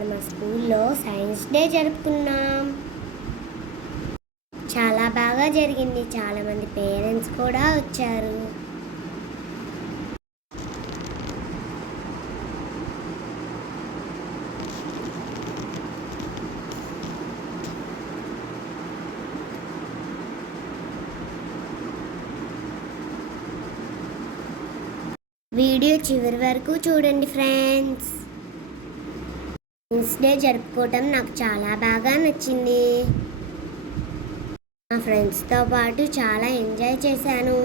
ఇవాళ మా స్కూల్లో సైన్స్ డే జరుపుకున్నాం. చాలా బాగా జరిగింది. చాలామంది పేరెంట్స్ కూడా వచ్చారు. వీడియో చివరి వరకు చూడండి ఫ్రెండ్స్. సైన్స్ డే జరుపుకోవటం నాకు చాలా బాగా నచ్చింది. మా ఫ్రెండ్స్తో పాటు చాలా ఎంజాయ్ చేశాను.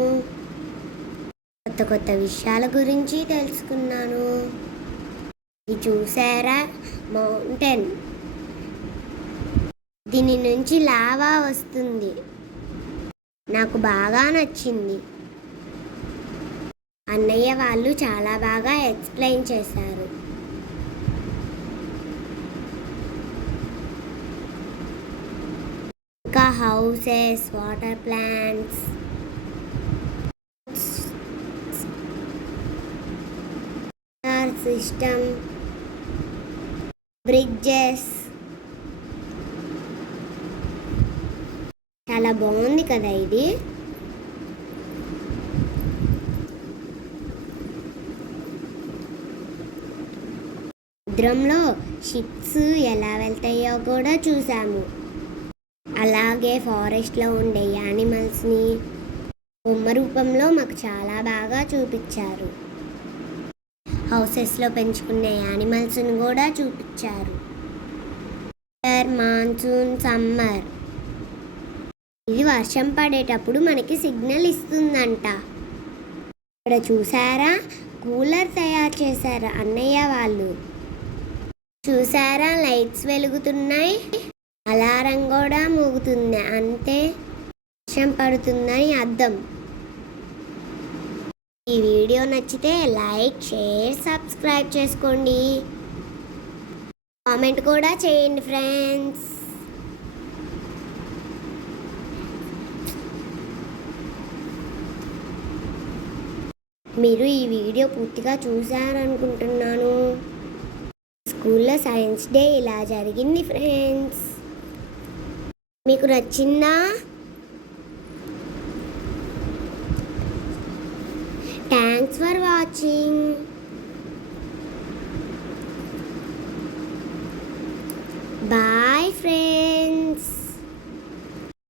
కొత్త కొత్త విషయాల గురించి తెలుసుకున్నాను. ఇది చూసారా, మౌంటైన్. దీని నుంచి లావా వస్తుంది. నాకు బాగా నచ్చింది. అన్నయ్య వాళ్ళు చాలా బాగా ఎక్స్ప్లెయిన్ చేశారు. ఇంకా houses, water plants, system, bridges, చాలా బాగుంది కదా ఇది. సముద్రంలో షిప్స్ ఎలా వెళ్తాయో కూడా చూసాము. అలాగే ఫారెస్ట్లో ఉండే యానిమల్స్ని బొమ్మ రూపంలో మాకు చాలా బాగా చూపించారు. హౌసెస్లో పెంచుకునే యానిమల్స్ని కూడా చూపించారు. Monsoon, summer. ఇది వర్షం పడేటప్పుడు మనకి సిగ్నల్ ఇస్తుందంట. ఇక్కడ చూసారా, కూలర్ తయారు చేశారు అన్నయ్య వాళ్ళు. చూసారా, లైట్స్ వెలుగుతున్నాయి. అలారం కూడా మోగుతుంది. అంతే, వర్షం పడుతుందని అర్థం. ఈ వీడియో నచ్చితే లైక్, షేర్, సబ్స్క్రైబ్ చేసుకోండి. కామెంట్ కూడా చేయండి ఫ్రెండ్స్. మీరు ఈ వీడియో పూర్తిగా చూసారనుకుంటున్నాను. స్కూల్లో సైన్స్ డే ఇలా జరిగింది ఫ్రెండ్స్. మీకు నచ్చిందా? Thanks for watching. Bye friends.